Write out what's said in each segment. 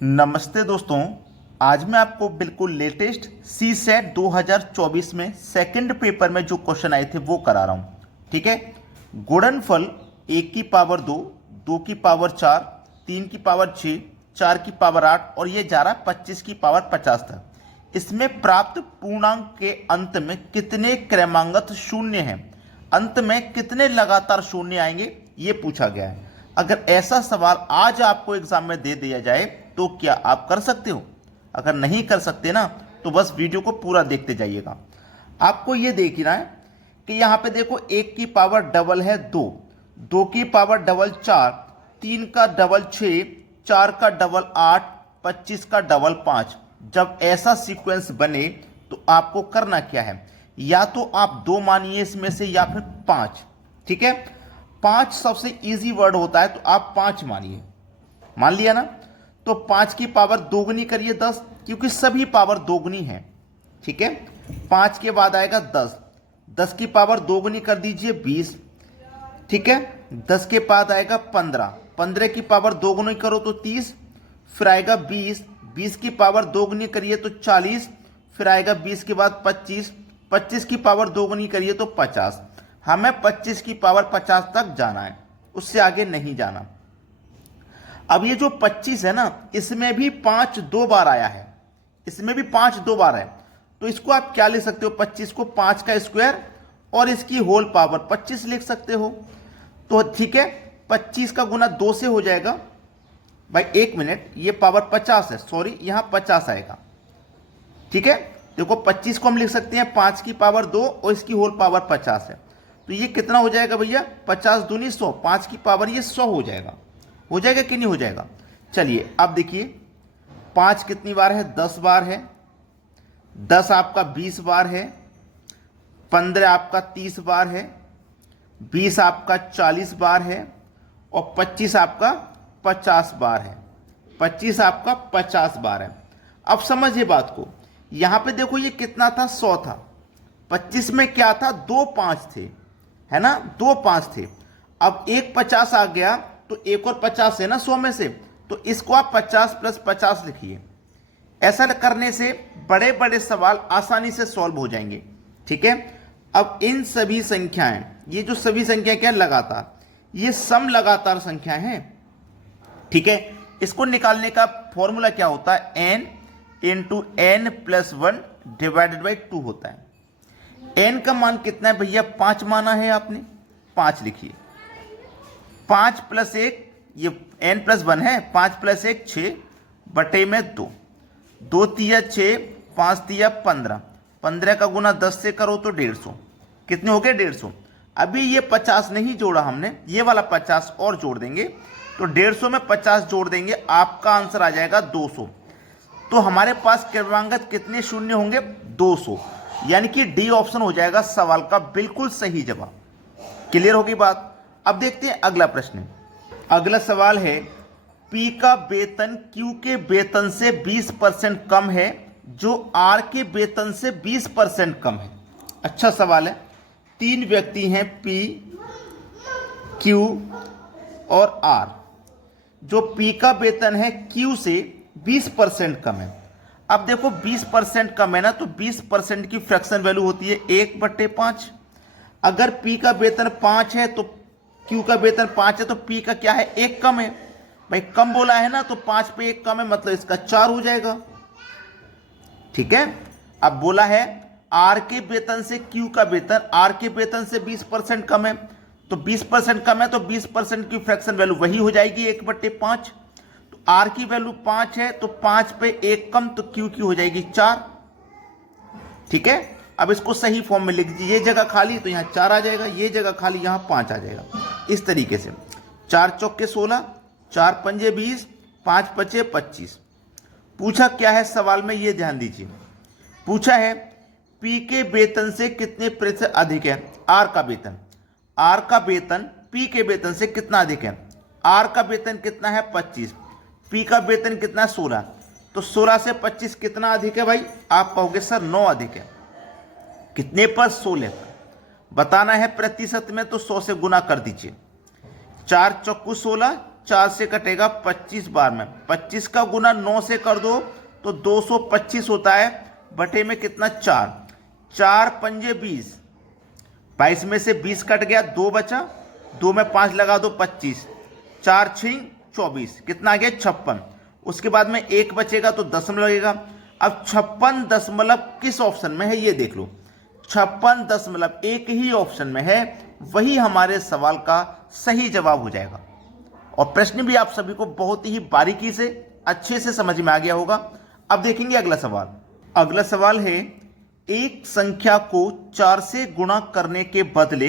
नमस्ते दोस्तों। आज मैं आपको बिल्कुल लेटेस्ट सी सेट 2024 में सेकंड पेपर में जो क्वेश्चन आए थे वो करा रहा हूँ। ठीक है। गुणनफल 1 की पावर 2, 2 की पावर 4, 3 की पावर 6, 4 की पावर 8 और ये जा रहा 25 की पावर 50 तक। इसमें प्राप्त पूर्णांक के अंत में कितने क्रमांगत शून्य हैं, अंत में कितने लगातार शून्य आएंगे, ये पूछा गया है। अगर ऐसा सवाल आज आपको एग्जाम में दे दिया जाए तो क्या आप कर सकते हो? अगर नहीं कर सकते ना तो बस वीडियो को पूरा देखते जाइएगा। आपको ये देखना है कि यहाँ पे देखो 1 की पावर डबल है 2, 2 की पावर डबल 4, 3 का डबल 6, 4 का डबल 8, 25 का डबल 5। जब ऐसा सीक्वेंस बने तो आपको करना क्या है, या तो आप 2 मानिए इसमें से या फिर 5। ठीक है। 5 सबसे इजी वर्ड होता है तो आप 5 मानिए। मान लिया ना, तो 5 की पावर दोगुनी करिए 10, क्योंकि सभी पावर दोगुनी है। ठीक है। 5 के बाद आएगा 10, 10 की पावर दोगुनी कर दीजिए 20। ठीक है। 10 के बाद आएगा 15, 15 की पावर दोगुनी करो तो 30, फिर आएगा 20, 20 की पावर दोगुनी करिए तो 40, फिर आएगा 20 के बाद 25, 25 की पावर दोगुनी करिए तो 50। हमें 25 की पावर 50 तक जाना है, उससे आगे नहीं जाना। अब ये जो 25 है ना, इसमें भी 5 दो बार आया है, इसमें भी 5 दो बार है। तो इसको आप क्या लिख सकते हो, 25 को 5 का स्क्वायर और इसकी होल पावर 25 लिख सकते हो। तो ठीक है, 25 का गुना 2 से हो जाएगा भाई। 1 मिनट, ये पावर 50 है, सॉरी यहां 50 आएगा। ठीक है। देखो 25 को हम लिख सकते हैं 5 की पावर 2 और इसकी होल पावर 50 है। तो ये कितना हो जाएगा भैया, 50 दूनी 100, 5 की पावर ये 100 हो जाएगा। हो जाएगा कि नहीं हो जाएगा? चलिए अब देखिए 5 कितनी बार है, 10 बार है। 10 आपका 20 बार है, 15 आपका 30 बार है, 20 आपका 40 बार है और 25 आपका 50 बार है। 25 आपका 50 बार है। अब समझिए बात को, यहां पे देखो ये कितना था, 100 था। 25 में क्या था, 2 5 थे, है ना, 2 5 थे। अब एक 50 आ गया तो एक और 50 है ना 100 में से, तो इसको आप 50 प्लस 50 लिखिए। ऐसा करने से बड़े बड़े सवाल आसानी से सॉल्व हो जाएंगे। ठीक है। अब इन सभी संख्याएं, ये जो सभी संख्याएं क्या लगातार, ये सम लगातार संख्याएं हैं। ठीक है। इसको निकालने का फॉर्मूला क्या होता है, n into N plus 1 divided by 2 होता है। n का मान कितना है भैया, 5 माना है आपने, 5 लिखिए। 5 प्लस 1, ये n प्लस 1 है, 5 प्लस 1 6 बटे में 2, 2 तिया 6, 5 तिया 15, 15 का गुना 10 से करो तो 150। कितने हो गए, 150। अभी ये 50 नहीं जोड़ा हमने, ये वाला 50 और जोड़ देंगे तो 150 में 50 जोड़ देंगे, आपका आंसर आ जाएगा 200। तो हमारे पास क्रमांगत कितने शून्य होंगे, 200। यानी कि डी ऑप्शन हो जाएगा सवाल का बिल्कुल सही जवाब। क्लियर होगी बात? अब देखते हैं अगला प्रश्न। अगला सवाल है, पी का वेतन क्यू के वेतन से 20% कम है, जो आर के वेतन से 20% कम है। अच्छा सवाल है। 3 व्यक्ति हैं, पी, क्यू और आर। जो पी का वेतन है क्यू से 20% कम है। अब देखो 20% कम है ना, तो 20% की फ्रैक्शन वैल्यू होती है 1/5। अगर पी का वेतन 5 है तो क्यू का वेतन 5 है, तो पी का क्या है, 1 कम है। भाई कम बोला है ना, तो 5 पे 1 कम है, मतलब इसका 4 हो जाएगा। ठीक है। अब बोला है आर के वेतन से क्यू का वेतन, आर के वेतन से 20% कम है, तो 20% कम है तो 20% की फ्रैक्शन वैल्यू वही हो जाएगी 1/5। तो आर की वैल्यू 5 है तो 5 पे 1 कम, तो क्यू की हो जाएगी 4। ठीक है। अब इसको सही फॉर्म में लिख दीजिए, ये जगह खाली तो यहाँ 4 आ जाएगा, ये जगह खाली यहाँ 5 आ जाएगा। इस तरीके से 4 चौके 16, 4 पंजे 20, 5 पचे 25। पूछा क्या है सवाल में, ये ध्यान दीजिए। पूछा है पी के वेतन से कितने प्रतिशत अधिक है आर का वेतन। आर का वेतन पी के वेतन से कितना अधिक है? आर का वेतन कितना है, 25। पी का वेतन कितना है, 16। तो 16 से 25 कितना अधिक है भाई? आप कहोगे सर 9 अधिक है। कितने पर? 16 पर। बताना है प्रतिशत में, तो 100 से गुना कर दीजिए। 4 चौकू 16, 4 से कटेगा 25 बार में, 25 का गुना 9 से कर दो तो 225 होता है, बटे में कितना 4, 4 पंजे 20, 22 में से 20 कट गया, 2 बचा, 2 में 5 लगा दो 25, 4 छिंग 24, कितना आ गया 56। उसके बाद में 1 बचेगा तो दशमलव लगेगा। अब 56 दशमलव किस ऑप्शन में है ये देख लो, 56 दशमलव एक ही ऑप्शन में है, वही हमारे सवाल का सही जवाब हो जाएगा। और प्रश्न भी आप सभी को बहुत ही बारीकी से अच्छे से समझ में आ गया होगा। अब देखेंगे अगला सवाल। अगला सवाल है, एक संख्या को 4 से गुणा करने के बदले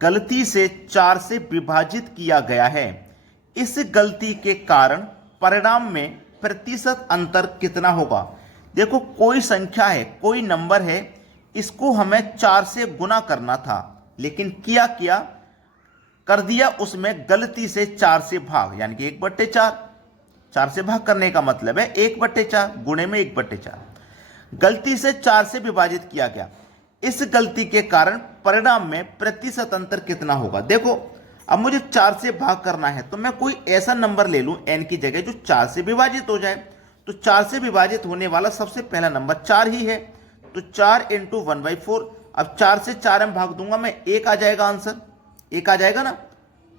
गलती से 4 से विभाजित किया गया है, इस गलती के कारण परिणाम में प्रतिशत अंतर कितना होगा। देखो कोई संख्या है, कोई नंबर है, इसको हमें 4 से गुना करना था, लेकिन किया क्या कर दिया, उसमें गलती से 4 से भाग, यानी कि 1/4, 4 से भाग करने का मतलब है 1/4 गुणे में 1/4, गलती से 4 से विभाजित किया गया, इस गलती के कारण परिणाम में प्रतिशत अंतर कितना होगा। देखो अब मुझे 4 से भाग करना है, तो मैं कोई ऐसा नंबर ले लूं n की जगह जो 4 से विभाजित हो जाए, तो 4 से विभाजित होने वाला सबसे पहला नंबर 4 ही है, तो 4 × 1/4। अब 4 से 4 में भाग दूंगा मैं, 1 आ जाएगा, आंसर 1 आ जाएगा ना,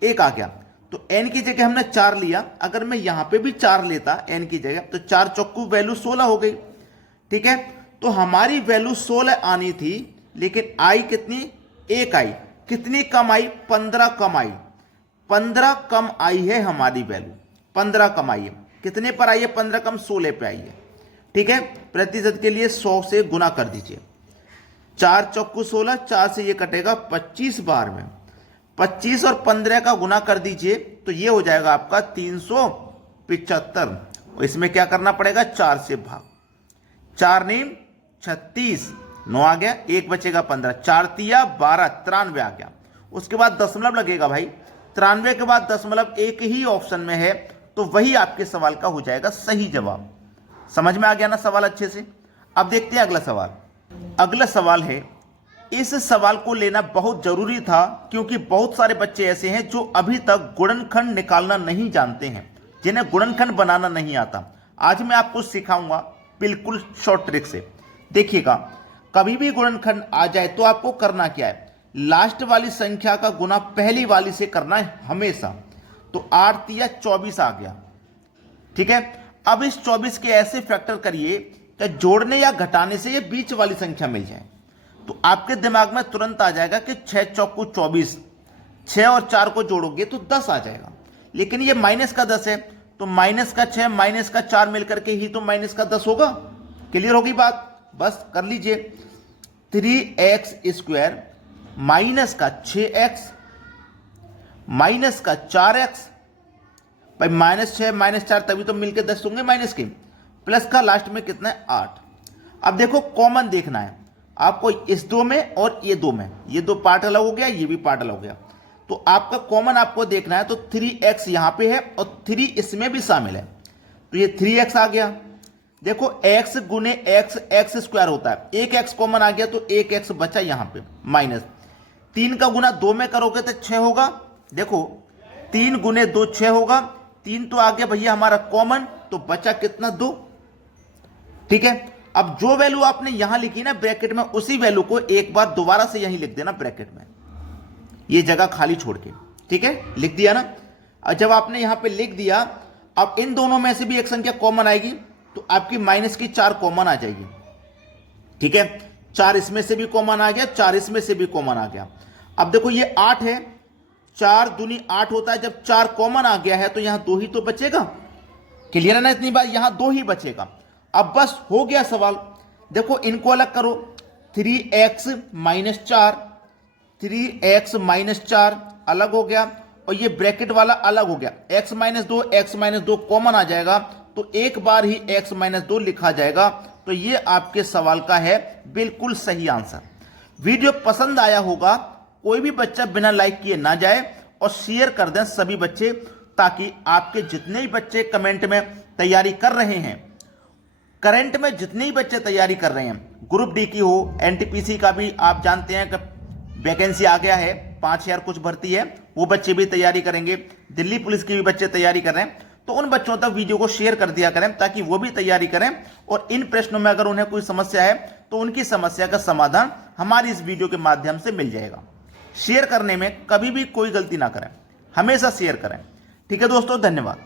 1 आ गया। तो n की जगह हमने 4 लिया, अगर मैं यहां पे भी 4 लेता n की जगह, तो 4 चौकू वैल्यू 16 हो गई, ठीक है। तो हमारी वैल्यू 16 आनी थी, लेकिन आई कितनी, 1 आई, कितनी कम आई, 15 कम आई, 15 कम आई है हमारी वैल्यू, 15 कम आई है, कितने पर आई है, 15 कम 16 पे आई है, ठीक है। प्रतिशत के लिए 100 से गुना कर दीजिए, 4 चौकू 16, 4 से ये कटेगा 25 बार में, 25 और 15 का गुना कर दीजिए, तो ये हो जाएगा आपका 375। इसमें क्या करना पड़ेगा, 4 से भाग, 4 नीम 36, 9 आ गया, 1 बचेगा 15, 4 तिया 12, 93 आ गया। उसके बाद दशमलव लगेगा भाई, 93 के बाद दशमलव एक ही ऑप्शन में है, तो वही आपके सवाल का हो जाएगा सही जवाब। समझ में आ गया ना सवाल अच्छे से। अब देखते हैं अगला सवाल। अगला सवाल है, इस सवाल को लेना बहुत जरूरी था, क्योंकि बहुत सारे बच्चे ऐसे हैं जो अभी तक गुणनखंड निकालना नहीं जानते हैं, जिन्हें गुणनखंड बनाना नहीं आता। आज मैं आपको सिखाऊंगा बिल्कुल शॉर्ट ट्रिक से। देखिएगा, कभी भी गुणनखंड आ जाए तो आपको करना क्या है, लास्ट वाली संख्या का गुना पहली वाली से करना है हमेशा। तो 8 तिया 24 आ गया, ठीक है। अब इस 24 के ऐसे फैक्टर करिए कि जोड़ने या घटाने से ये बीच वाली संख्या मिल जाए, तो आपके दिमाग में तुरंत आ जाएगा कि 6 चौकू 24, 6 और 4 को जोड़ोगे तो 10 आ जाएगा, लेकिन ये माइनस का 10 है, तो माइनस का 6 माइनस का 4 मिलकर के ही तो माइनस का 10 होगा। क्लियर होगी बात, बस कर लीजिए। 3x² माइनस का 6x माइनस का 4x, भाई -6 -4 तभी तो मिलके 10 होंगे माइनस के, प्लस का लास्ट में कितना है 8। अब देखो कॉमन देखना है आपको इस 2 में और ये 2 में, ये 2 पार्ट अलग हो गया, ये भी पार्ट अलग हो गया, तो आपका कॉमन आपको देखना है। तो 3x यहां पे है और 3 इसमें भी शामिल है, तो ये 3x आ गया। देखो x गुने x x² होता है, एक x कॉमन आ गया तो एक x बचा यहां पे माइनस। 3 का गुना 2 में करोगे तो 6 होगा, देखो 3 गुने 2 6 होगा, 3 तो आ गया भैया हमारा कॉमन, तो बचा कितना 2, ठीक है। अब जो वैल्यू आपने यहां लिखी ना ब्रैकेट में, उसी वैल्यू को एक बार दोबारा से यहीं लिख देना ब्रैकेट में, ये जगह खाली छोड़ के, ठीक है, लिख दिया ना। और जब आपने यहां पे लिख दिया, अब इन दोनों में से भी एक संख्या कॉमन आएगी, तो आपकी माइनस की 4 कॉमन आ जाएगी, ठीक है। 4 इसमें से भी कॉमन आ गया, 4 इसमें से भी कॉमन आ गया। अब देखो ये 8 है, 4 दूनी 8 होता है, जब 4 कॉमन आ गया है तो यहां 2 ही तो बचेगा। क्लियर है ना इतनी बात, यहां 2 ही बचेगा। अब बस हो गया सवाल। देखो इनको अलग करो, 3x - 4, 3x - 4 अलग हो गया, और ये ब्रैकेट वाला अलग हो गया। x - 2 कॉमन आ जाएगा, तो एक बार ही x - 2 लिखा जाएगा। तो ये आपके सवाल का है बिल्कुल सही आंसर। वीडियो पसंद आया होगा, कोई भी बच्चा बिना लाइक किए ना जाए, और शेयर कर दें सभी बच्चे, ताकि आपके जितने ही बच्चे कमेंट में तैयारी कर रहे हैं, करंट में जितने ही बच्चे तैयारी कर रहे हैं, ग्रुप डी की हो, एनटीपीसी का भी आप जानते हैं कि वैकेंसी आ गया है, 5000 कुछ भर्ती है, वो बच्चे भी तैयारी करेंगे, दिल्ली पुलिस के भी बच्चे तैयारी कर रहे हैं, तो उन बच्चों तक वीडियो को शेयर कर दिया करें ताकि वो भी तैयारी करें और इन प्रश्नों में अगर उन्हें कोई समस्या है तो उनकी समस्या का समाधान हमारी इस वीडियो के माध्यम से मिल जाएगा। शेयर करने में कभी भी कोई गलती ना करें, हमेशा शेयर करें। ठीक है दोस्तों, धन्यवाद।